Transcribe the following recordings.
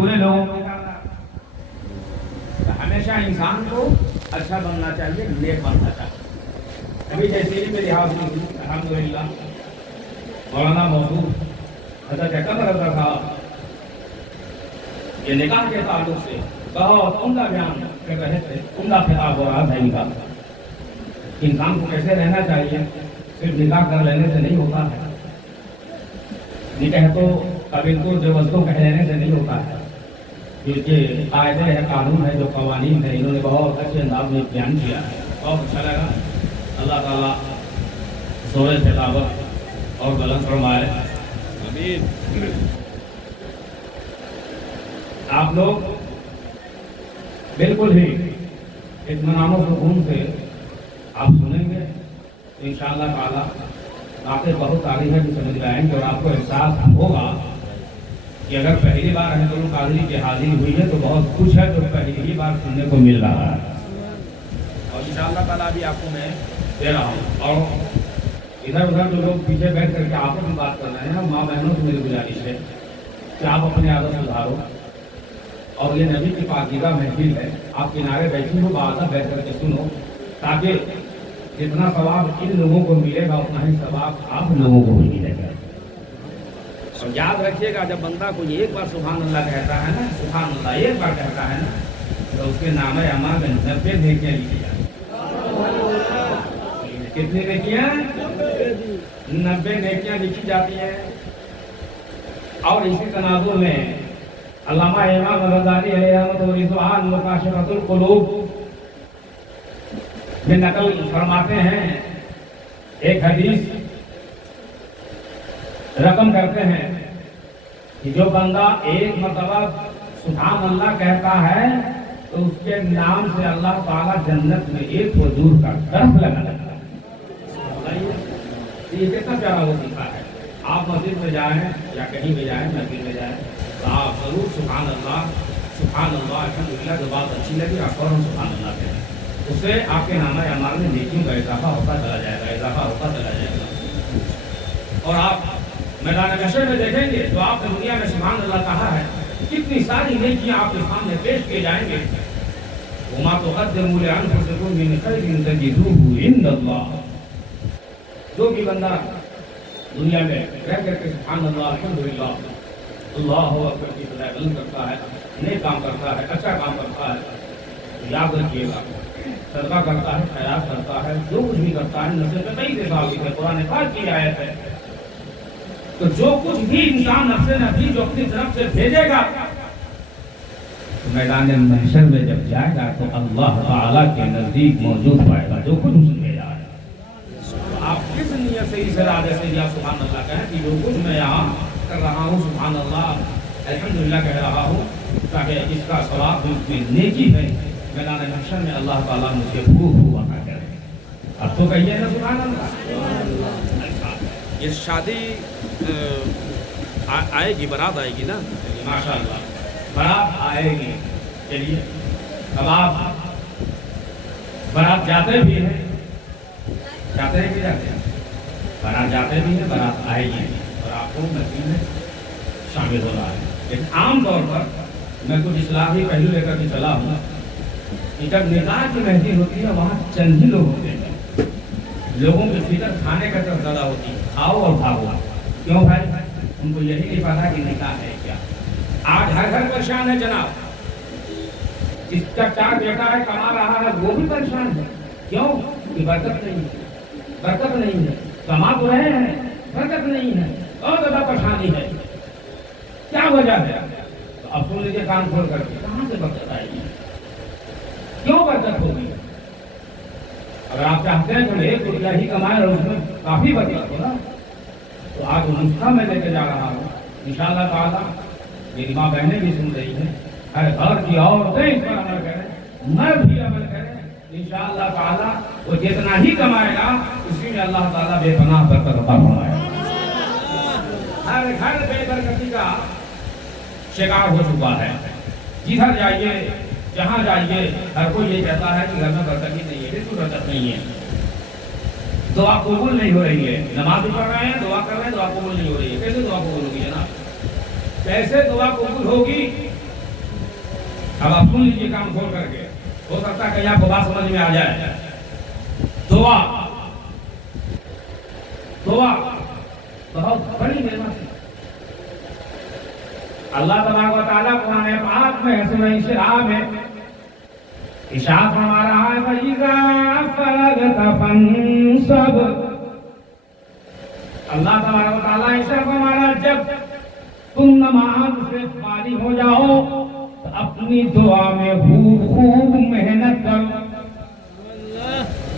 बुरे लोगों के साथ। हमेशा इंसान को अच्छा बनना चाहिए, नेक बनना चाहिए। अभी जैसे ही मेरे हाथ में अल्हम्दुलिल्लाह मौलाना मौजूद हज़रत अकबर रज़ा था, ये निकाह के ताल्लुक से बहुत उम्दा बयान कर रहे थे, उम्दा खिताब हो रहा था इनका। इंसान को कैसे रहना चाहिए, सिर्फ निकाह कर लेने से नहीं होता है। निकाह तो कभी तो जबरदस्तों कह लेने से नहीं होता है। ये कायदे है, कानून है, जो कवानीन है, इन्होंने बहुत अच्छे अंदाज में बयान किया है, बहुत अच्छा लगा। अल्लाह ताला ज़ोर तिलावत और बुलंद फरमाए, आमीन। आप लोग बिल्कुल ही इत्मीनान और सुकून से आप सुनेंगे तो इंशाअल्लाह ताला बातें बहुत सारी है जो समझ में आएंगे और आपको एहसास होगा कि अगर पहली बार अहमदुल कादरी की हाजिरी हुई है तो बहुत कुछ है जो पहली ही बार सुनने को मिल रहा है। और इंशाअल्लाह ताला भी आपको मैं दे रहा हूँ। और इधर उधर जो लोग पीछे बैठ करके आपस में बात कर रहे हैं, माँ बहनों से मेरी गुजारिश है कि आप अपने आदत सुधारो। और ये नबी की पाकीज़ा महफिल है, आप किनारे बैठी हो, बादशाह बैठ करके सुनो, ताकि जितना सवाब इन लोगों को मिलेगा उतना ही सवाब आप लोगों को भी मिलेगा। और याद रखिएगा, जब बंदा कोई एक बार सुभान अल्लाह कहता है ना, सुभान अल्लाह एक बार कहता है ना, तो उसके नामे अमाल में 90 नेकियां लिखी जाती हैं। कितनी नेकियां? 90 नेकियां लिखी जाती हैं। और इसी तनाजुर में अल्लामा इमाम गज़ाली अलैहिर्रहमत मुकाशफतुल कुलूब में नकल फरमाते हैं, एक हदीस रकम करते हैं कि जो बंदा एक मरतबा सुभान अल्लाह कहता है तो उसके नाम से अल्लाह ताला जन्नत में एक वजूर का दरख्त लगा देता है। ये कितना प्यारा वजीफा है। आप मस्जिद में जाएं या कहीं भी जाएं, मस्जिद में जाएं तो आप जरूर सुभान अल्लाह अल्हम्दुलिल्लाह जो बात अच्छी लगी आप फौरन सुभान अल्लाह कहें। उससे आपके नामा अमाल में नेकियों का इजाफा होता चला जाएगा, इजाफा होता चला जाएगा। और आप मैदान महशर में देखेंगे तो आपने दुनिया में सुभान अल्लाह कहा है, कितनी सारी नेकियां आपके सामने पेश किए जाएंगे। वमा तुक़द्दिमू लिअन्फुसिकुम मिन खैरिन तजिदूहु इंदल्लाह। जो भी बंदा दुनिया में रह करके सुभान अल्लाह अल्हम्दुलिल्लाह अल्लाहु अकबर की सदा बुलंद करता है, नेक काम करता है, अच्छा काम करता है, याद रखिएगा, सदका करता है, खैरात करता है, जो कुछ भी करता है नफ़्स में कई से साबित है, कुरान पाक की आयत है। तो जो कुछ भी इंसान नफ्से नफी जो अपनी तरफ से भेजेगा तो मैदान महशर में जब जाएगा तो अल्लाह ताला के नजदीक मौजूद पाएगा जो कुछ उसने भेजा है। तो आप किस नियत से इस इरादे से या सुभान अल्लाह कहें कि जो कुछ मैं यहाँ कर रहा हूँ सुभान अल्लाह अल्हम्दुलिल्लाह कह रहा हूँ, ताकि इसका सवाब भी नेकी है मैदान महशर में अल्लाह ताला मुझे खूब अता करे। अब तो कहिए ना सुभान अल्लाह। ये शादी आएगी, बारात आएगी ना, माशाअल्लाह बारात आएगी। चलिए अब आप बारात जाते भी हैं, जाते हैं कि जाते हैं? बारात जाते भी हैं, बारात आएगी और आपको नसीब में शामिल हो रहा है। लेकिन आम तौर पर मैं कुछ इस्लाही पहलू लेकर के चला हूँ कि जब निकाह की मेहंदी होती है वहाँ चंद ही लोग होते हैं। लोगों की फिक्र खाने का तरफ ज़्यादा होती है, खाओ और भागो। क्यों भाई? उनको यही नहीं पता कि निकाह है क्या। आज हर घर परेशान है जनाब, जिसका 4 बेटा है कमा रहा है वो भी परेशान है। क्यों? कि बरकत नहीं है, बरकत नहीं है। कमा तो रहे हैं, बरकत नहीं है, और ज़्यादा परेशानी है। क्या वजह है? तो अब सुन लीजिए कान खोल करके, कहाँ से बरकत आएगी? क्यों बरकत होगी? अगर आप चाहते हैं तो 1 रुपया ही कमाए और उसमें काफी बरकत हो ना, तो आज वो नुस्खा मैं लेके जा रहा हूँ इंशाअल्लाह ताला। मेरी माँ बहनें भी सुन रही हैं, हर घर की औरतें इस पर अमल करें, मर्द भी अमल करें, इंशाअल्लाह ताला वो जितना ही कमाएगा उसी में अल्लाह ताला बेपनाह बरकत अता फरमाएगा। हर घर बेबरकती का शिकार हो चुका है। जिधर जाइए, जहाँ जाइए, हर कोई ये कहता है कि घर में बरकत ही नहीं है, बिल्कुल बरकत नहीं है। दुआ कबूल नहीं हो रही है, नमाज भी पढ़ रहे हैं, दुआ कर रहे हैं, दुआ कबूल नहीं हो रही है। कैसे दुआ कबूल होगी जनाब? कैसे दुआ कबूल होगी اب آپ سن لیجیے کام کھول کر کے، ہو سکتا ہے کہ آپ کو بات سمجھ میں آ جائے. دعا بہت بڑی نعمت ہے. اللہ تبارک و تعالیٰ قرآن پاک میں سورہ شرح میں ارشاد فرما رہا ہے فَإِذَا فَرَغْتَ فَانصَبْ. اللہ تبارک و تعالیٰ ارشاد فرما رہا ہے جب تم نماز سے فارغ ہو جاؤ تو اپنی دعا میں خوب محنت کرو.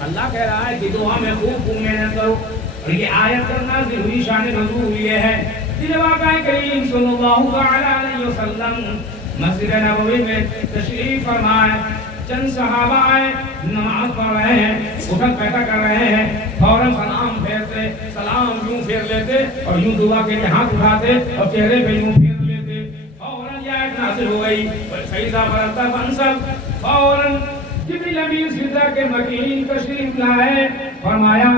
اللہ کہہ رہا ہے کہ دعا میں خوب محنت کرو. اور یہ آیت نازل ہوئی، شان نزول یہ ہے جب آقا کریم صلی اللہ علیہ وسلم مسجد نبوی میں تشریف فرمائے، چند صحابہ آئے، نماز پڑھ رہے ہیں، اٹھک بیٹھک کر رہے ہیں، فوراً سلام پھیرتے، سلام یوں پھیر لیتے اور یوں دعا کے لیے ہاتھ اٹھاتے اور چہرے پہ یوں پھیر لیتے. فوراً یہ آیت نازل ہو گئی فَإِذَا فَرَغْتَ فَانصَبْ. فوراً جبریل امین سدرہ کے مکین تشریف لائے، فرمایا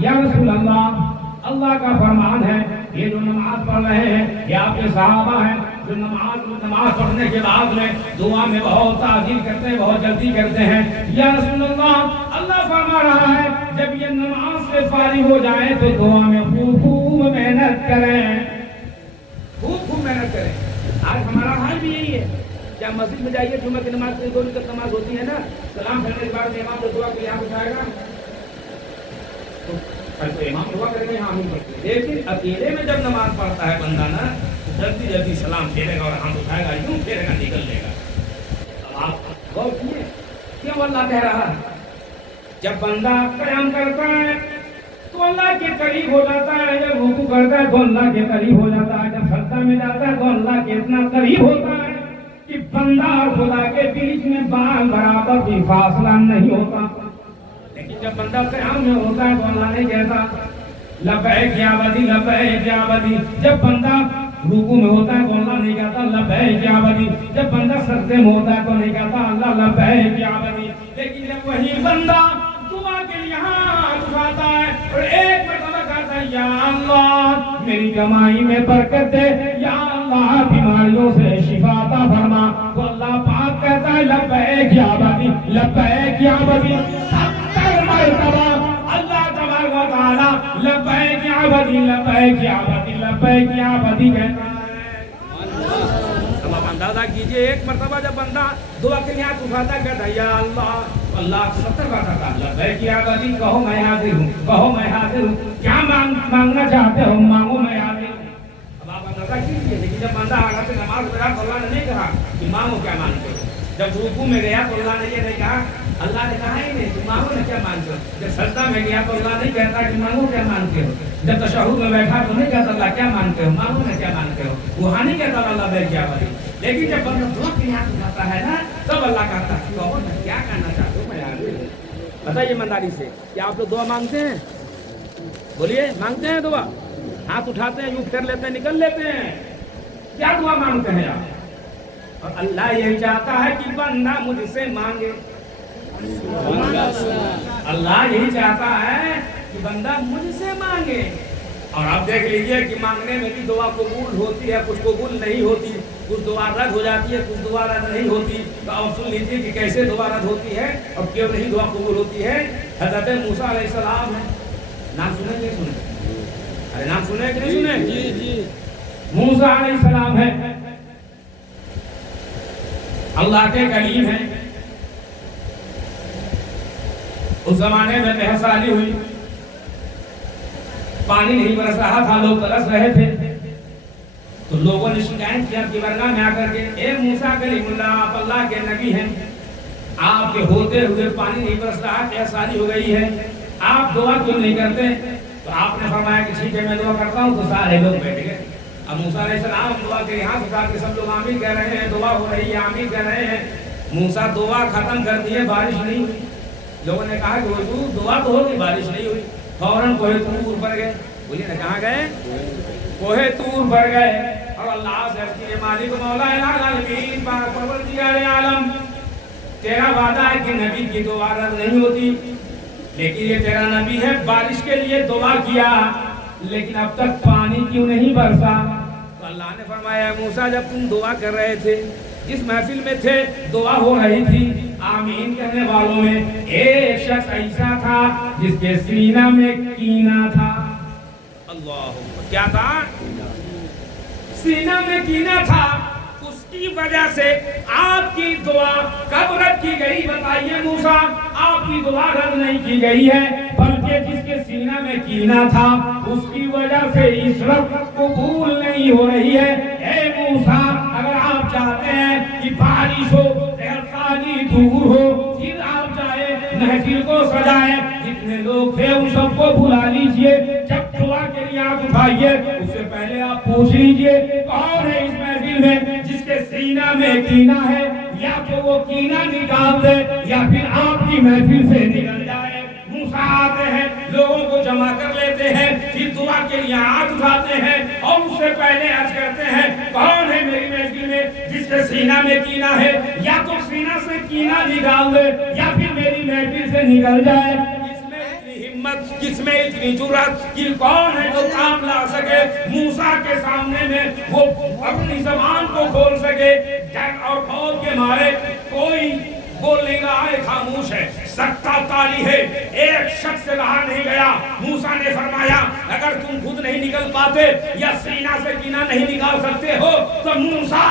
یا رسول اللہ، اللہ کا فرمان ہے یہ جو نماز پڑھ رہے ہیں یہ آپ کے صحابہ ہیں جو نماز پڑھنے کے بعد میں دعا میں بہت تعجیل کرتے ہیں، بہت جلدی کرتے ہیں. یا رسول اللہ، اللہ فرما رہا ہے جب یہ نماز سے فارغ ہو جائیں تو دعا میں خوب محنت کریں، خوب محنت کریں. آج ہمارا حال بھی یہی ہے. کیا مسجد میں جائیے جمعہ کی نماز دو رکعت نماز ہوتی ہے نا، سلام پھیرنے کے بعد امام جو دعا کے لیے ہاتھ اٹھائے گا تو امام دعا کریں گے، آمین پڑھتے ہیں. لیکن اکیلے میں جب نماز پڑھتا ہے بندہ نا تو جلدی سلام پھیرے گا اور ہاتھ اٹھائے گا، یوں پھیرے گا، نکل لے گا. اب آپ غور کیے کیوں اللہ کہہ رہا ہے جب بندہ قیام کرتا ہے تو اللہ کے قریب ہو جاتا ہے، جب رکوع کرتا ہے تو اللہ کے قریب ہو جاتا ہے، جب سجدہ میں جاتا ہے تو اللہ کے اتنا قریب ہوتا ہے کہ بندہ اور خدا کے بیچ میں بال برابر بھی فاصلہ نہیں ہوتا. لیکن جب بندہ قیام میں ہوتا ہے تو اللہ نہیں کہتا لبیک یا عبدی لبیک یا عبدی. جب بندہ رکوع میں ہوتا ہے تو اللہ نہیں کہتا لبیک یا عبدی. جب بندہ سجدے میں ہوتا ہے تو نہیں کہتا اللہ لبیک یا عبدی. لیکن جب وہی بندہ دعا کے لیے ہاتھ اٹھاتا ہے اور ایک مرتبہ کہتا ہے یا اللہ میری کمائی میں برکت دے، یا اللہ بیماریوں سے شفا عطا فرما، تو اللہ پاک کہتا ہے لبیک یا عبدی لبیک یا عبدی. 70 مرتبہ اللہ تبارک و تعالی لبیک یا عبدی لبیک یا عبدی لبیک یا عبدی کہتا ہے. اب آپ اندازہ کیجئے ایک مرتبہ جب بندہ دعا کے لیے ہاتھ اٹھاتا ہے کہتا ہے یا اللہ، اللہ 70 بار کہتا ہے لبیک یا عبدی، کہو میں حاضر ہوں، کہو میں حاضر ہوں، کیا مانگنا چاہتے ہو مانگو میں حاضر ہوں. اب آپ اندازہ کیجئے. لیکن جب بندہ آگا سے نماز پڑھا تو اللہ نے نہیں کہا کہ مانگو کیا مانگتے ہو. جب رکوع میں گیا تو اللہ نے یہ نہیں کہا، اللہ نے کہا ہی نہیں کہ مانگو نہ کیا مانگتے ہو. جب سجدہ میں گیا تو اللہ نہیں کہتا کہ مانگو کیا مانگتے ہو. جب تشہد میں بیٹھا تو نہیں کہتا اللہ کیا مانگتے ہو، مانگو نہ کیا مانگتے ہو. وہاں نہیں کہتا اللہ بیٹھ گیا بھائی. لیکن جب بندہ دعا کے ہاتھ اٹھاتا ہے نا تب اللہ کہتا ہے کہو نا کیا کہنا چاہتے ہو میں حاضر ہوں. بتائیے ایمانداری سے کیا آپ لوگ دعا مانگتے ہیں؟ بولیے مانگتے ہیں دعا؟ ہاتھ اٹھاتے ہیں یوں پھیر لیتے ہیں نکل لیتے ہیں، کیا دعا مانگتے ہیں آپ؟ اور اللہ یہی چاہتا ہے کہ بندہ مجھ سے مانگے. اللہ یہی چاہتا ہے کہ بندہ مجھ سے مانگے. اور آپ دیکھ لیجئے کہ مانگنے میں بھی دعا قبول ہوتی ہے، کچھ قبول نہیں ہوتی، کچھ دعا رد ہو جاتی ہے، کچھ دعا رد نہیں ہوتی. تو آپ سن لیجئے کہ کیسے دعا رد ہوتی ہے اور کیوں نہیں دعا قبول ہوتی ہے. حضرت موسیٰ علیہ السلام ہے، نام سنے کہ نہیں سنے؟ ارے نام سنے کہ نہیں سنے؟ جی جی. موسیٰ علیہ السلام ہے، اللہ کے کلیم ہیں. اس زمانے میں بحثالی ہوئی، پانی نہیں برس رہا تھا، لوگ ترس رہے تھے. تو لوگوں نے شکایت کیا کہ برگاہ میں آ کر کے اے موسیٰ کلیم اللہ، آپ اللہ کے نبی ہیں، آپ کے ہوتے ہوئے پانی نہیں برس رہا، بحثالی ہو گئی ہے، آپ دعا کیوں نہیں کرتے؟ تو آپ نے فرمایا کہ ٹھیک ہے میں دعا کرتا ہوں. تو سارے لوگ بیٹھ گئے. اب موسیٰ علیہ السلام دعا کے ہاتھ اٹھا کے سب لوگ آمین کہہ رہے ہیں، دعا ہو رہی ہے، آمین کہہ رہے ہیں. موسیٰ دعا ختم کر دیے، بارش نہیں ہوئی. لوگوں نے کہا کہ حضور دعا تو ہوگی بارش نہیں ہوئی. فوراً کوہ طور پر گئے. بولیے نا کہاں گئے؟ کوہ طور پر گئے اور اللہ سے عرض کیے مالک مولا الہ العالمین پاک پروردگار عالم، تیرا وعدہ ہے کہ نبی کی دعا رد نہیں ہوتی، لیکن یہ تیرا نبی ہے، بارش کے لیے دعا کیا لیکن اب تک پانی کیوں نہیں برسا؟ تو اللہ نے فرمایا موسیٰ جب تم دعا کر رہے تھے जिस महफिल में थे दुआ हो रही थी, आमीन कहने वालों में एक शख्स ऐसा था जिसके सीना में कीना था। अल्लाह, क्या था? सीना में कीना था। उसकी वजह से आपकी दुआ कब रद्द की गई बताइए मूसा? आपकी दुआ रद्द नहीं की गई है, बल्कि जिसके सीना में कीना था उसकी वजह से इस वक्त कबूल नहीं हो रही है। ए मूसा, अगर आप चाहते हैं कि बारिश हो, परेशानी दूर हो, फिर आप चाहे महफिल को सजाए, जितने लोग थे उन सबको बुला लीजिए। जब दुआ के लिए आप उठाइए, उससे पहले आप पूछ लीजिए कौन है इस महफिल में जिसके सीना में कीना है, या तो वो कीना निकाल दे या फिर आपकी महफिल से निकल जाए। मूसा आते हैं, लोगों को जमा कर लेते हैं, फिर दुआ के लिए हाथ उठाते हैं और उससे पहले अर्ज करते हैं कौन है मेरी महफिल में जिसके सीना में कीना है, या तो सीना से कीना निकाल दे या फिर मेरी महफिल से निकल जाए। हिम्मत किसमें इतनी जुर्रत कि कौन है जो काम ला सके मूसा के सामने में, वो अपनी जबान को खोल सके। डर और खौफ के मारे कोई बोल नहीं रहा है, खामोश है, सख्ता ताली है, एक शख्स से बाहर नहीं गया। मूसा ने फरमाया अगर तुम खुद नहीं निकल पाते या सीना से कीना नहीं निकाल सकते हो तो मूसा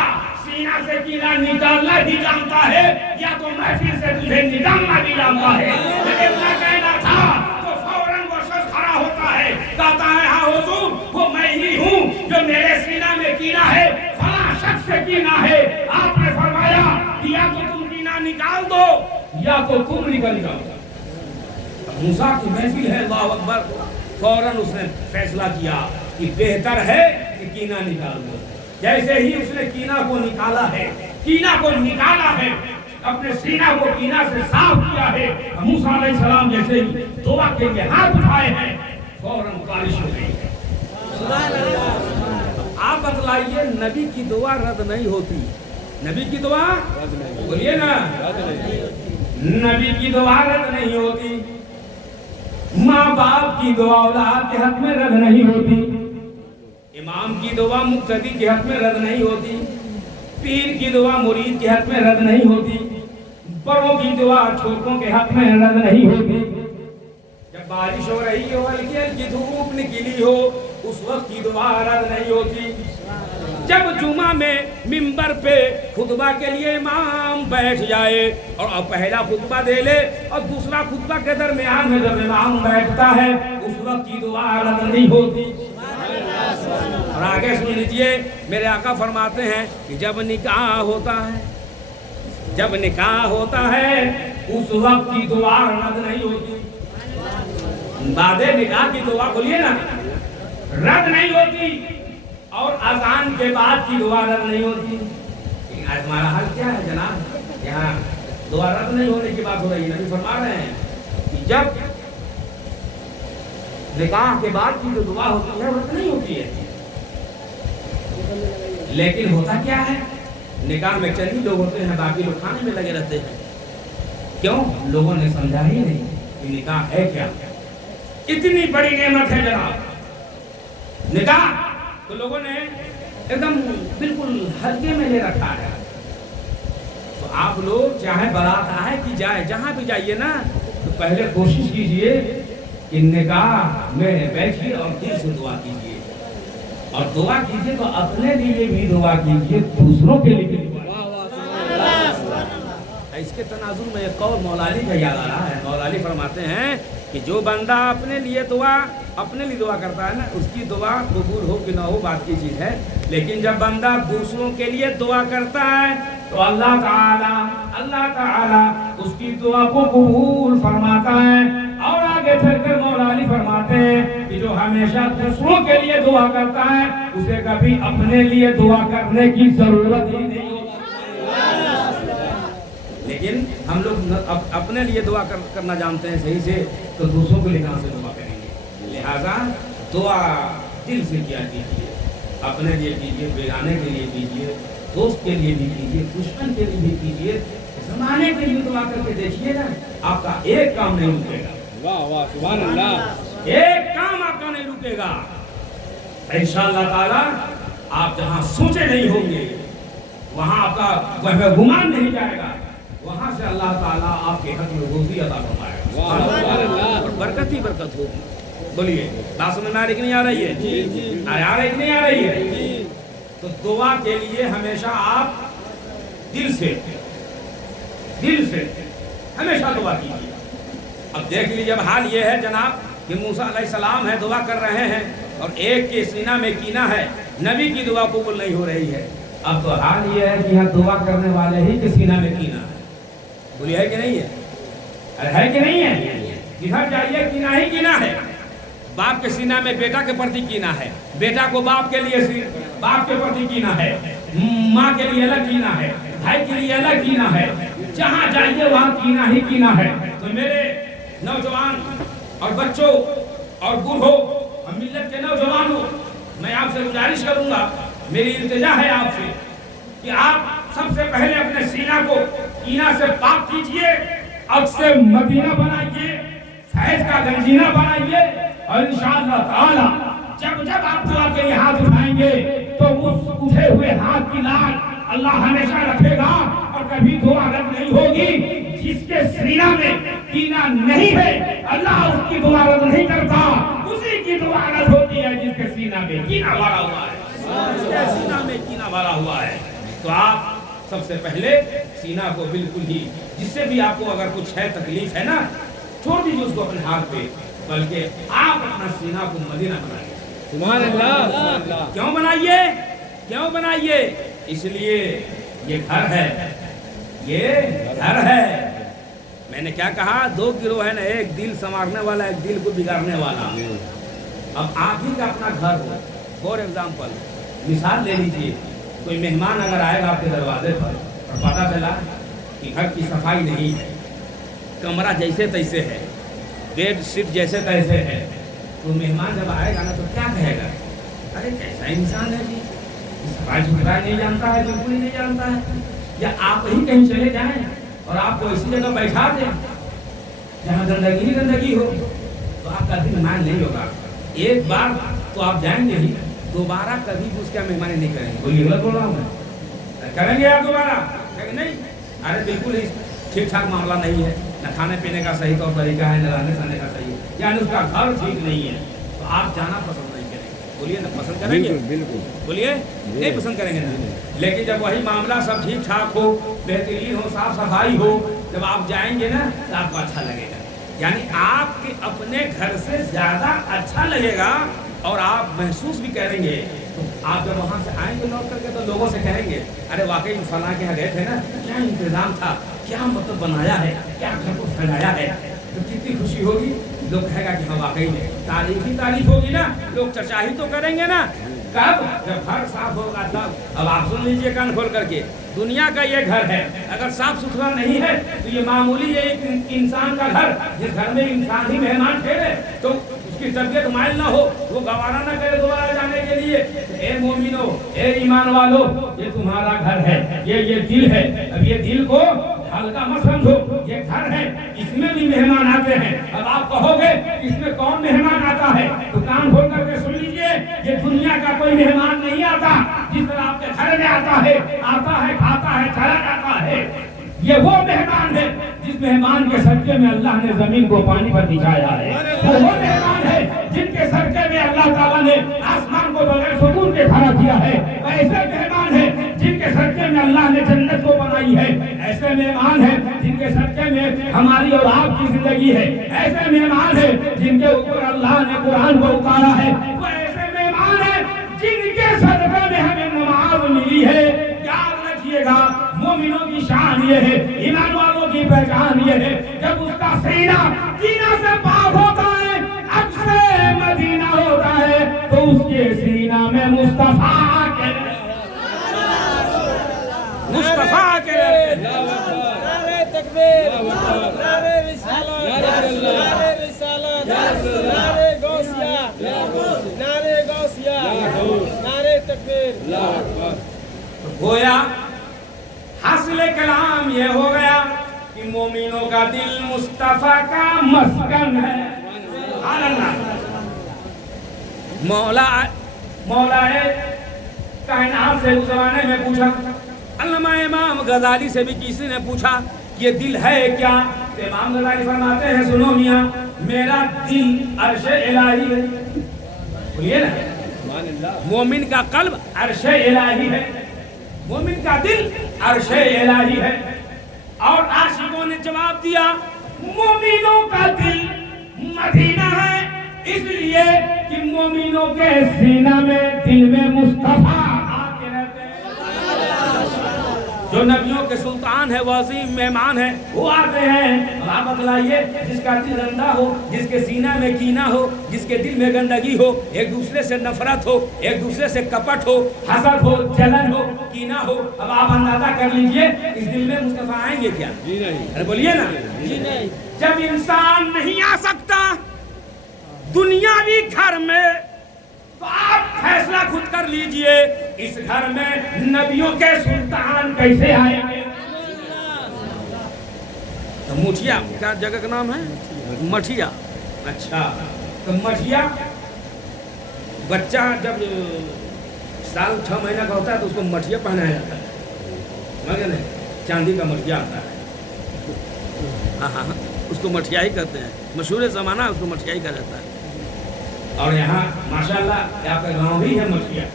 सीना से कीना निकालना भी जानता है या तो महफिल से तुझे निकालना भी जानता है। इतना कहना था तो फौरन वो शख्स खड़ा होता है, कहता है हाँ हुजूर, वो मैं ही हूँ जो मेरे सीना में कीना है, फलां शख्स से कीना है। आपने फरमाया कि या तो तुम कीना निकाल दो या तो तुम निकल जाओ। मूसा की महफिल है, अल्लाह अकबर। फौरन उसने फैसला किया कि बेहतर है कि कीना निकाल दो। जैसे ही उसने कीना को निकाला है, अपने सीना को कीना से साफ किया है, मूसा अलैहिस्सलाम जैसे ही दुआ के लिए हाथ उठाए हैं, फौरन बारिश हो गई है। आप बतलाइए, नबी की दुआ रद्द नहीं होती? नबी की दुआ बोलिए ना, नबी की दुआ रद्द नहीं होती। माँ बाप की दुआ औलाद के हक में रद्द नहीं होती। इमाम की दुआ मुक्तदी के हक में रद्द नहीं होती। पीर की दुआ मुरीद के हक में रद्द नहीं होती। बड़ों की दुआ छोटों के हक में रद्द नहीं होती। जब बारिश हो रही हो, हल्की हल्की धूप निकली हो, उस वक्त की दुआ रद्द नहीं होती। जब जुमा में मिंबर पे खुतबा के लिए इमाम बैठ जाए और पहला खुतबा दे ले और दूसरा खुतबा के दरमियान में जब इमाम बैठता है, उस वक्त की दुआ रद्द नहीं होती। और आगे सुन लीजिए, मेरे आका फरमाते हैं कि जब निकाह होता है उस वक्त की दुआ रद्द नहीं होती। बादे निकाह की दुआ बोलिए ना, रद्द नहीं होती। और अजान के बाद की दुआ रद्द नहीं होती। आज हमारा हाल क्या है जनाब? यहाँ दुआ रद्द नहीं होने की बात हो रही है। नबी फरमा रहे हैं कि जब निकाह के बाद की जो दुआ होती है रद्द नहीं होती है। लेकिन होता क्या है, निकाह में चंद ही लोग होते हैं, बाकी लोग खाने में लगे रहते हैं। क्यों? लोगों ने समझा ही नहीं कि निकाह है क्या। इतनी बड़ी नेमत है जनाब निकाह, तो लोगों ने एकदम बिल्कुल हल्के में ले रखा है। तो आप लोग चाहे बारात आए कि जाए, जहां भी जाइए ना, तो पहले कोशिश कीजिए कि निकाह में बैठिए और दिल से दुआ कीजिए। और दुआ कीजिए तो अपने लिए भी दुआ कीजिए, दूसरों के लिए भी दुआ। इसके तनाजुर में एक कौल मौला अली का याद आ रहा है। मौला अली फरमाते हैं कि जो बंदा अपने लिए दुआ करता है ना, उसकी दुआ कबूल हो कि ना हो बात की चीज़ है। लेकिन जब बंदा दूसरों के लिए दुआ करता है तो अल्लाह ताला उसकी दुआ को कबूल फरमाता है। और आगे चलकर मौला अली फरमाते हैं कि जो हमेशा दूसरों के लिए दुआ करता है उसे कभी अपने लिए दुआ करने की जरूरत ही नहीं होती। लेकिन हम लोग अपने लिए दुआ करना जानते हैं सही से, तो दूसरों के लिए कहाँ से दुआ करेंगे। लिहाजा दुआ दिल से किया कीजिए, अपने लिए कीजिए, बेगाने के लिए कीजिए, दोस्त के लिए भी कीजिए, दुश्मन के लिए भी कीजिए, जमाने के लिए दुआ करके देखिए ना, आपका एक काम नहीं रुकेगा। वाह वाह, सुभान अल्लाह। एक काम आपका नहीं रुकेगा इंशाअल्लाह ताला। आप जहां सोचे नहीं होंगे वहाँ आपका गुमान नहीं जाएगा, वहाँ से अल्लाह ताला आपके हक में रोजी अता फरमाएगा और बरकत ही बरकत होगी। बोलिए, बात समझ में आ रही कि नहीं आ रही है? आ रही कि नहीं आ रही है? तो दुआ के लिए हमेशा आप दिल से हमेशा दुआ कीजिए। अब देख लीजिए, अब हाल ये है जनाब कि मूसा अलैहिस्सलाम है, दुआ कर रहे हैं और एक के सीना में कीना है, नबी की दुआ कबूल नहीं हो रही है। अब तो हाल ये है कि यहाँ दुआ करने वाले ही के सीना में कीना है। बोलिए, है कि नहीं है? अरे है कि नहीं है? जिधर जाइए कीना ही कीना है। बाप के सीना में बेटा के प्रति कीना है, बेटा को बाप के लिए बाप के प्रति कीना है, माँ के लिए अलग कीना है, भाई के लिए अलग कीना है। जहाँ जाइए वहाँ कीना ही कीना है। तो मेरे नौजवान और बच्चों और बूढ़ों और मिल्लत के नौजवानों, मैं आपसे गुजारिश करूंगा, मेरी इल्तिजा है आपसे कि आप सबसे पहले अपने सीना को कीना से पाक कीजिए, अब से मदीना बनाइए, फैज का गंजीना बनाइए और इंशाअल्लाह ताला जब जब आप दुआ के लिए हाथ उठाएंगे तो उस उठे हुए हाथ की लाल अल्लाह हमेशा रखेगा और कभी दुआ रद्द नहीं होगी। जिसके सीना में कीना नहीं है, अल्लाह उसकी दुआ रद्द नहीं करता, उसी की दुआ रद्द होती है जिसके सीना में कीना भरा हुआ है। जिसके सीना में कीना भरा हुआ है, तो आप सबसे पहले सीना को बिल्कुल ही, जिससे भी आपको अगर कुछ है तकलीफ है ना, छोड़ दीजिए उसको अपने हाथ पे, बल्कि आप अपना सीना को मदीना बनाइए। सुभान अल्लाह। क्यों बनाइए? क्यों बनाइए? इसलिए ये घर है, ये घर है। मैंने क्या कहा? दो गिरोह है ना, एक दिल संवारने वाला, एक दिल को बिगाड़ने वाला। अब आप ही का अपना घर हो। फॉर एग्जाम्पल, मिसाल ले लीजिए, कोई मेहमान अगर आएगा आपके दरवाजे पर और पता चला कि घर की सफाई नहीं है, कमरा जैसे तैसे है, बेड शीट जैसे तैसे है, तो मेहमान जब आएगा ना तो क्या कहेगा? अरे कैसा इंसान है जी, सफाई सुथराई नहीं जानता है, बिल्कुल ही नहीं जानता है। या आप ही कहीं चले जाएं और आपको ऐसी जगह बैठा दें जहाँ गंदगी ही गंदगी हो, तो आपका दिल मान नहीं होगा। एक बार तो आप जाएंगे ही, दोबारा कभी भी उसका मेहमानी नहीं करेंगे। बोलिए, गलत बोल रहा हूँ मैं? करेंगे आप दोबारा? नहीं, अरे बिल्कुल ही ठीक ठाक मामला नहीं है, न खाने पीने का सही तौर तरीका है, न रहने सहने का सही है, यानी उसका घर ठीक नहीं है, तो आप जाना पसंद नहीं करेंगे। बोलिए ना, पसंद करेंगे? बिल्कुल। बोलिए, नहीं पसंद करेंगे ना। लेकिन जब वही मामला सब ठीक ठाक हो, बेहतरीन हो, साफ सफाई हो, जब आप जाएंगे ना तो आपको अच्छा लगेगा। यानी आपके अपने घर से ज्यादा अच्छा लगेगा और आप महसूस भी करेंगे। तो आप जब वहाँ से आएंगे लौट करके तो लोगों से कहेंगे, अरे वाकई फलां के यहाँ गए थे ना, क्या इंतजाम था, क्या मतलब बनाया है, क्या घर को सजाया है, तो कितनी खुशी होगी। लोग कहेगा कि हाँ वाकई में तारीफ ही तारीफ होगी ना, लोग चर्चा ही तो करेंगे ना। कब? जब घर साफ होगा तब। अब आप सुन लीजिए कान खोल करके, दुनिया का ये घर है, अगर साफ सुथरा नहीं है तो ये मामूली ये एक इंसान का घर, जिस घर में इंसान ही मेहमान ठहरे तो उसकी तबीयत माइल ना हो, वो गवारा ना करे दोबारा जाने के लिए। ए मोमिनो, ए ईमान वालो, ये तुम्हारा घर है, ये दिल है। अब ये दिल को हल्का मत समझो, ये घर है, इसमें भी मेहमान आते हैं। अब आप कहोगे इसमें कौन मेहमान आता है, तो कान खोल करके सुन लीजिए, ये दुनिया का कोई मेहमान नहीं आता। जिस तरह आपके घर में आता है, खाता है, चला जाता है, ये वो मेहमान है जिस मेहमान के सदके में अल्लाह ने जमीन को पानी पर बिछाया है। वो मेहमान है जिनके सदके में अल्लाह ताला ने आसमान को बगैर सुकून के खड़ा किया है। ऐसे मेहमान है जिनके सदके में अल्लाह ने जन्नत को बनाई है। ऐसे मेहमान है जिनके सदके में हमारी और आपकी जिंदगी है। ऐसे मेहमान है जिनके ऊपर अल्लाह ने कुरान को उतारा है। वो ऐसे मेहमान है जिनके सदके में हमें नमाज मिली है। याद रखिएगा, मोमिनों की शान ये है, ईमान वालों की पहचान ये है, जब उसका सीना कीना से पाक होता है, अक्से मदीना होता है, तो उसके सीना में मुस्तफा के नारे तकबीर, नारे रिसालत, नारे रिसालत, नारे गौसिया, नारे गौसिया, नारे तकबीर। गोया हासिल कलाम ये हो गया कि मोमिनों का दिल मुस्तफा का मस्कन है। मौला कायनात से उस जमाने में पूछा, गजाली से भी किसी ने पूछा ये दिल है क्या, तो इमाम गजाली फरमाते हैं सुनो मियाँ, मेरा दिल अर्श इलाही है। बोलिए ना, मोमिन का कल्ब अर्श इलाही है, मोमिन का दिल अर्श इलाही है। और आशिकों ने जवाब दिया मोमिनों का दिल मदीना है, इसलिए कि मोमिनों के सीना में दिल में मुस्तफा आके रहते हैं। जो नबियों के सुल्तान है, वजीम मेहमान है, वो आते हैं। अब आप बतलाइए, जिसका दिल गंदा हो, जिसके सीना में कीना हो, जिसके दिल में गंदगी हो, एक दूसरे से नफरत हो, एक दूसरे से कपट हो, हसद हो, जलन हो, कीना हो, अब आप अंदाजा कर लीजिए इस दिल में मुस्तफा आएंगे क्या? जी नहीं। अरे बोलिए ना, जी नहीं। जब इंसान नहीं आ सकता दुनियावी घर में, तो आप फैसला खुद कर लीजिए इस घर में नबियों के सुल्तान कैसे आएंगे। तो मुठिया क्या जगह का नाम है? मठिया। अच्छा, तो मठिया बच्चा जब साल 6 महीना का होता है तो उसको मठिया पहनाया जाता है, समझ गए? चांदी का मठिया आता है। हाँ हाँ, उसको मठिया ही कहते हैं, मशहूर ज़माना उसको मठिया ही कहा जाता है। और यहाँ माशाल्लाह आपका गांव भी है मठिया,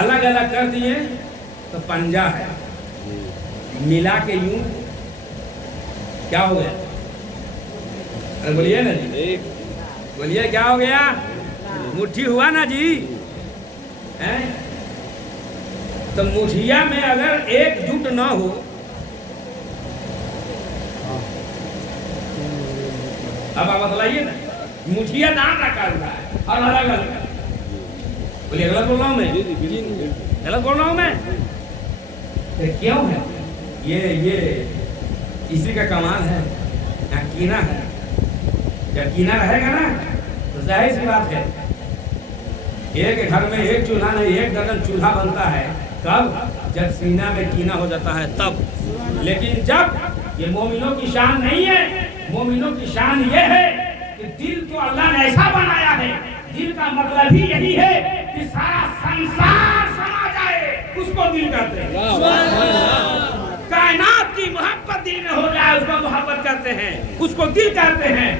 अलग अलग कर दिए तो पंजा है, मिला के यूं क्या हो गया? अरे बोलिए ना जी, बोलिए क्या हो गया? मुट्ठी हुआ ना जी, हैं? तो मुठिया में अगर एकजुट ना हो, अब आप बतलाइए ना, मुठिया नाम रखा हुआ है और अलग अलग। बोलिए गलत बोल रहा हूँ मैं? गलत बोल रहा हूँ मैं? तो क्यों है ये इसी का कमाल है, यहाँ कीना है। जब कीना रहेगा ना तो जाहिर सी बात है, एक घर में एक चूल्हा नहीं एक दर्जन चूल्हा बनता है। कब? जब सीना में कीना हो जाता है तब। लेकिन जब ये मोमिनों की शान नहीं है, मोमिनों की शान ये है कि दिल तो अल्लाह ने ऐसा बनाया है, दिल का मतलब ही यही है कि सारा संसार समा जाए, उसको दिल कहते हैं। कायनात की मोहब्बत दिल में हो जाए उसको मोहब्बत करते हैं, उसको दिल कहते हैं।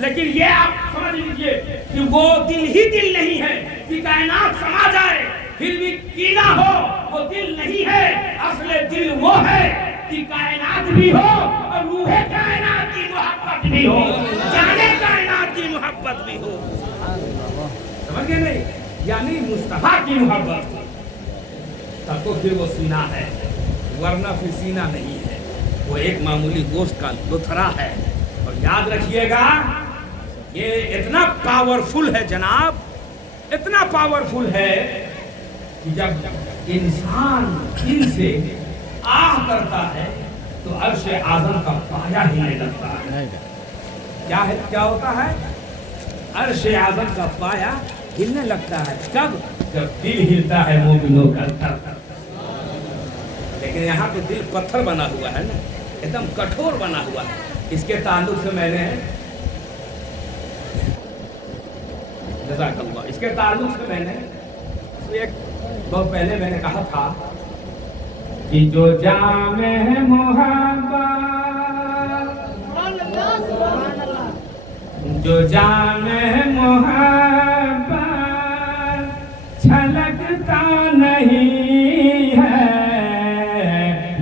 लेकिन ये आप समझ लीजिए कि वो दिल ही दिल नहीं है कि कायनात समा जाए फिर भी कीना हो, वो दिल नहीं है। असले दिल वो है कि कायनात भी हो और रूहे कायनात की मोहब्बत भी हो, जाने कायनात की मोहब्बत भी हो। समझ गए नहीं? यानी मुस्तफा की मोहब्बत, तब तो फिर वो सीना है, वरना फिर सीना नहीं है, वो एक मामूली गोश्त का लुथरा है। और याद रखिएगा ये इतना पावरफुल है जनाब, इतना पावरफुल है कि जब इंसान दिल से आह करता है तो अर्श आज़म का पाया हिलने लगता है। क्या होता है? अर्श आज़म का पाया हिलने लगता है। कब? जब दिल हिलता है मोमिनों का। लेकिन यहाँ तो दिल पत्थर बना हुआ है ना, एकदम कठोर बना हुआ है। इसके ताल्लुक से मैंने जज़ाकल्लाह, इसके ताल्लुक से मैंने एक बहुत पहले मैंने कहा था कि जो जामे मोहब्बत, जो जामे मोहब्बत छलकता नहीं है,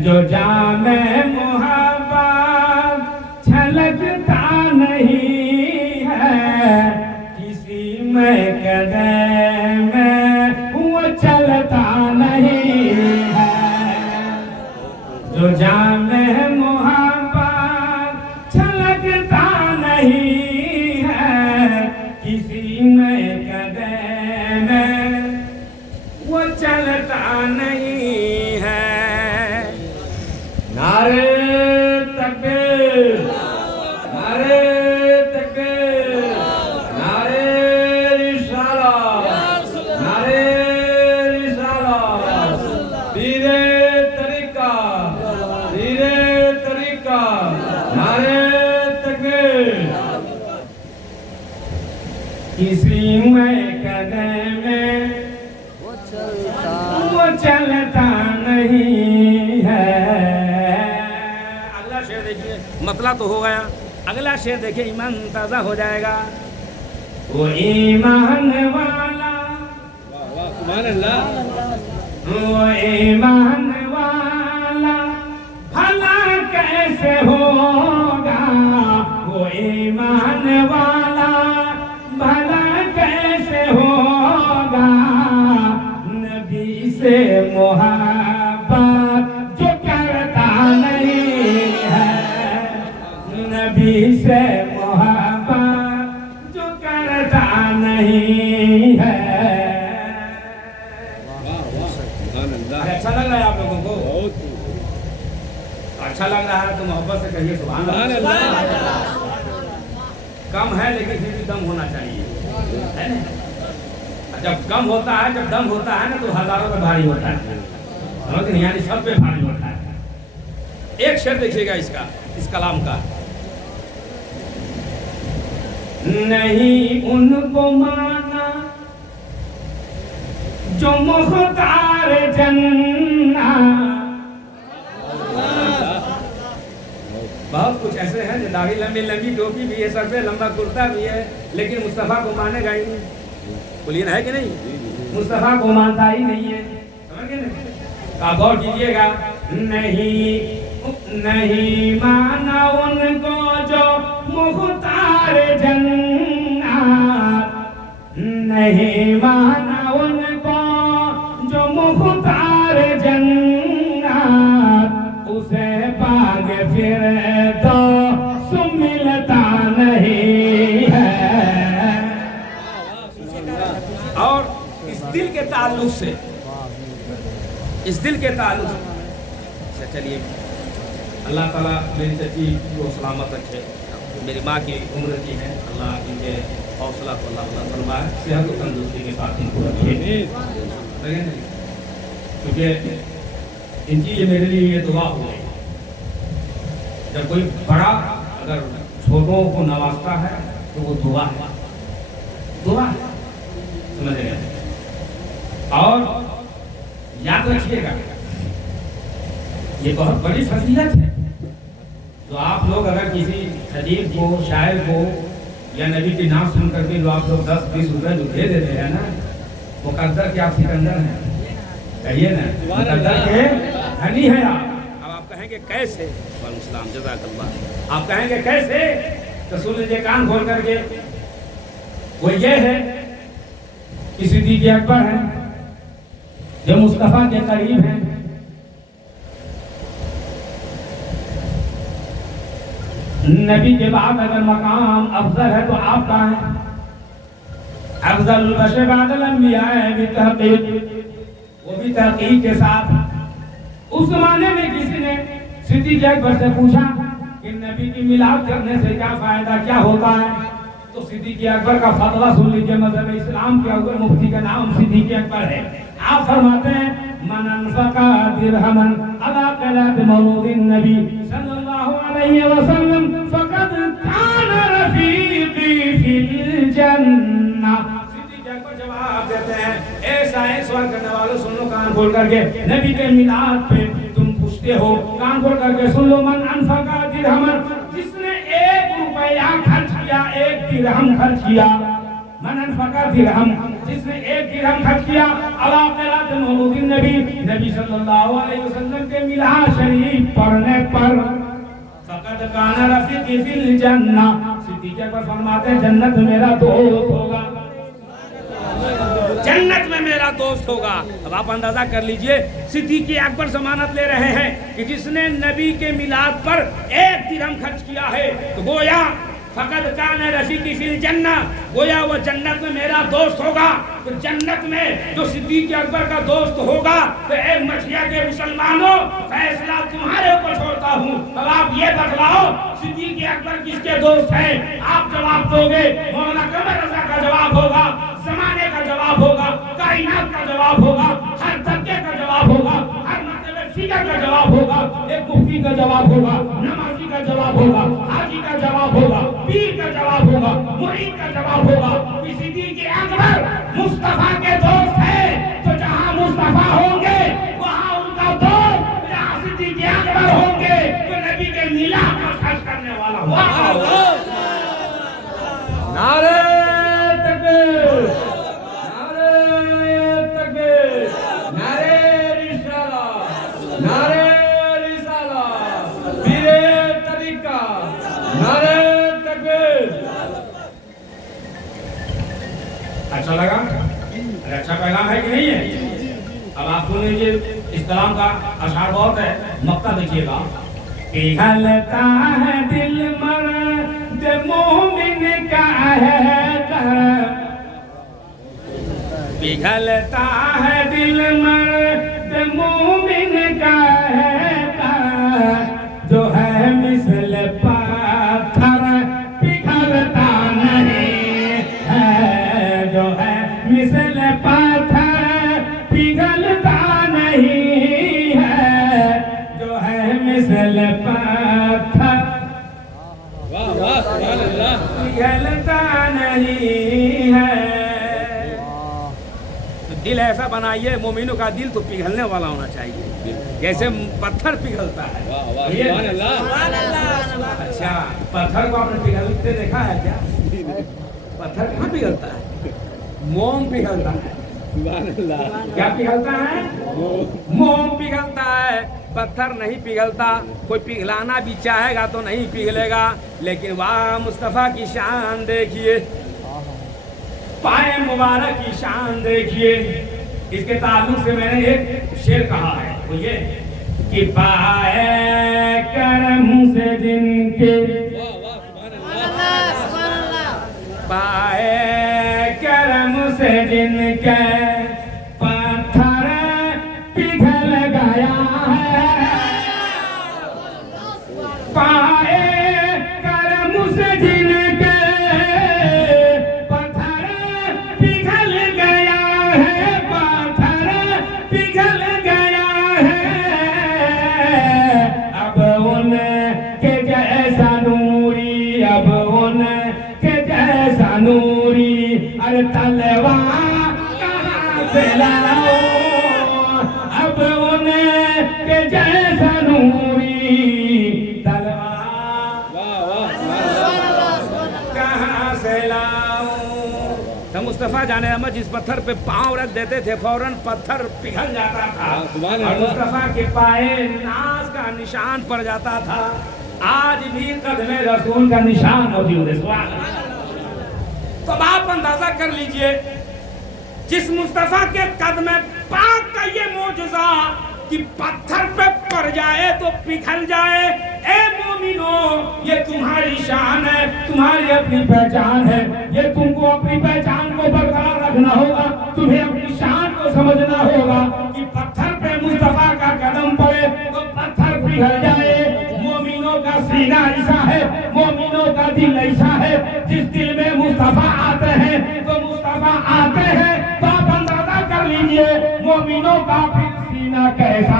जो जामे मोहब्बत छलकता नहीं है, किसी में कदम में वो चलता नहीं है। जो जामे मोहब्बत छलकता नहीं है, किसी में कदम में वो चलता नहीं है। नारे چلتا نہیں ہے. اگلا شعر دیکھیے, مطلع تو ہو گیا, اگلا شعر دیکھیے ایمان تازہ ہو جائے گا. وہ ایمان والا, سبحان اللہ. وہ ایمان والا بھلا کیسے ہوگا, وہ ایمان والا بھلا کیسے ہوگا, نبی سے محبت جو کرتا نہیں ہے, نبی سے محبت جو کرتا نہیں ہے. اچھا لگ رہا ہے آپ لوگوں کو؟ اچھا لگ رہا ہے تو محبت سے کہیے سبحان اللہ. کم ہے لیکن پھر بھی دم ہونا چاہیے, ہے نا. جب کم ہوتا ہے, جب دم ہوتا ہے نا تو ہزاروں پہ بھاری ہوتا ہے, یعنی سب پہ بھاری ہوتا ہے. ایک شعر دیکھیے گا اس کا, اس کلام کا. نہیں ان کو مانا جو مختار جنت. بہت کچھ ایسے ہیں جو داڑھی لمبی لمبی, ٹوپی بھی ہے, سر پہ لمبا کرتا بھی ہے, لیکن مصطفیٰ کو مانے گا ہی نہیں. بولیے ہے کہ نہیں؟ مصطفیٰ کو مانتا ہی نہیں ہے. سمجھ گئے نا؟ آپ غور کیجیے گا. نہیں مانا ان کو جو مختار جنت, نہیں مانا ان کو جو مختار جنت, اسے پاگ پھر تو ملتا نہیں ہے. اور اس دل کے تعلق سے, اس دل کے تعلق سے چلیے, اللہ تعالیٰ میری چچی کو سلامت رکھے, میری ماں کی عمر کی ہے, اللہ ان کے حوصلہ کو اللہ فرمائے, صحت و تندرستی کے ساتھ ان کو رکھے. کیونکہ ان کی یہ میرے لیے یہ دعا ہو گئی. جب کوئی بڑا اگر چھوٹوں کو نوازتا ہے تو وہ دعا ہے, دعا ہے, سمجھ گئے. اور یاد رکھیے گا یہ بہت بڑی فضیلت ہے جو آپ لوگ اگر کسی خطیب کو, شاعر کو یا نبی کی نام سن کر کے جو آپ لوگ 10-20 روپے جو دے دیتے ہیں نا, مقدر کے آپ سکندر ہیں, کہیے نا مقدر کے غنی ہیں آپ. اب آپ کہیں گے کیسے؟ وعلیکم السلام, جزاک اللہ. آپ کہیں گے کیسے؟ تو سن لیجیے کان کھول کر کے. وہ یہ ہے کہ صدیق اکبر ہیں جو مصطفیٰ کے قریب ہیں, نبی کے بعد اگر مقام افضل ہے تو آپ کا ہے. افضل البشر بعد الانبیاء بھی تحقیق, وہ بھی تحقیق کے ساتھ. اس زمانے میں کسی نے صدیق اکبر سے پوچھا کہ نبی کی میلاد کرنے سے کیا فائدہ, کیا ہوتا ہے؟ تو صدیق اکبر کا فتویٰ سن لیجیے. مذہب اسلام کے اول مفتی کا نام صدیق اکبر ہے. آپ فرماتے ہیں من انفق درہما علی قرات مولود النبی صلی اللہ علیہ وسلم فقد کان رفیقی فی الجنہ. صدیق اکبر جواب دیتے ہیں, ایسا ایک سوال کرنے والوں سن لو کان کھول کر کے, نبی کے میلاد پہ تم پوچھتے ہو, کان کھول کر کے سن لو. من انفق درہما, جس نے 1 روپیہ خرچ کیا, 1 درہم خرچ کیا. من انفق درہم, جس نے 1 درہم خرچ کیا علی قرات مولود النبی, نبی صلی اللہ علیہ وسلم کے میلاد شریف پڑھنے پر, فقد کان رفیقی فی الجنہ. صدیق اکبر فرماتے ہیں جنت میں میرا دوست ہوگا, جنت میں میرا دوست ہوگا. اب آپ اندازہ کر لیجئے, صدیق اکبر ضمانت لے رہے ہیں کہ جس نے نبی کے میلاد پر 1 درہم خرچ کیا ہے تو گویا فقد کان رفیقی فی الجنہ, گویا وہ جنت میں میرا دوست ہوگا. تو جنت میں جو صدیق اکبر کا دوست ہوگا تو اے مچھیا کے مسلمانوں, فیصلہ تمہارے اوپر چھوڑتا ہوں. اب آپ یہ بتلاؤ صدیق اکبر کس کے دوست ہیں؟ آپ جواب دو گے, مولانا قمر رضا کا جواب ہوگا, زمانے کا جواب ہوگا, کائنات کا جواب ہوگا, ہر طبقے کا جواب ہوگا, ہر مرتبہ فکر کا جواب ہوگا, ایک مفتی کا جواب ہوگا, نمازی کا جواب ہوگا, حاجی کا جواب ہوگا, پیر کا جواب ہوگا, مرید کا جواب ہوگا. صدیق اکبر مصطفیٰ کے دوست ہیں, تو جہاں مصطفیٰ ہوں گے नारे तकबीर, नारे तकबीर, नारे रिसालत, नारे रिसालत, पीरे तरीका, नारे तकबीर। अच्छा लगा? अरे अच्छा पैगाम है कि नहीं है? अब आप सुन लीजिए, इस कलाम का अशार बहुत है, मक्ता देखिएगा। पिघलता है दिल मर्द मोमिन का है कहर, पिघलता है दिल मर्द मोमिन का है कहर, जो है मिसल पत्थर पिघलता नहीं है, जो है मिसल पत्थर पिघलता नहीं है, जो है मिसल पत्थर वाह वाह सुभान अल्लाह। पिघलता नहीं है। तो दिल ऐसा बनाइए, मोमिनों का दिल तो पिघलने वाला होना चाहिए, जैसे पत्थर पिघलता है। वाह वाह सुभान अल्लाह। अच्छा, पत्थर को आपने पिघलते देखा है क्या? पत्थर कहाँ पिघलता है? मोम पिघलता है। सुभान अल्लाह। क्या पिघलता है? मोम पिघलता है, पत्थर नहीं पिघलता। कोई पिघलाना भी चाहेगा तो नहीं पिघलेगा। लेकिन वाह मुस्तफ़ा की शान देखिए, पाए मुबारक की शान देखिए। इसके ताल्लुक से मैंने एक शेर कहा है, वो ये कि पाए करम से जिनके, वाह वाह सुभान अल्लाह। पाए करम से जिनके पत्थर पिघल गया है, पाए करम से जिनके पत्थर पिघल गया है, पत्थर पिघल गया है। अब उनके जैसा नूरी, अब उनके जैसा नूरी, अरे तलवार कहाँ से लाओ, अब उनके जैसा नूरी तलवार वाह वाह सुभान अल्लाह। कहाँ से लाओ। तो मुस्तफ़ा जाने अहमद जिस पत्थर पे पाँव रख देते थे फौरन पत्थर पिघल जाता था, सुभान और अल्लाह। मुस्तफ़ा के पाए नाज का निशान पड़ जाता था। आज भी कदमे रसूल का निशान मौजूद है। सुभान अल्लाह। तो आप अंदाजा कर लीजिए, जिस मुस्तफ़ा के कदम पाक का ये मौजूदा कि पत्थर पे पड़ जाए तो पिघल जाए। ए मोमिनो, ये तुम्हारी शान है, तुम्हारी अपनी पहचान है। ये तुमको अपनी पहचान को बरकरार रखना होगा, तुम्हें अपनी शान को समझना होगा कि पत्थर पे मुस्तफ़ा का कदम पड़े तो पत्थर पिघल जाए। मोमिनों का सीना ऐसा है, मोमिनों का दिल ऐसा है, जिस दिल में मुस्तफ़ा आते हैं तो मुस्तफ़ा आते हैं। तो आप अंदाजा कर लीजिए मोमिनों का फिर सीना कैसा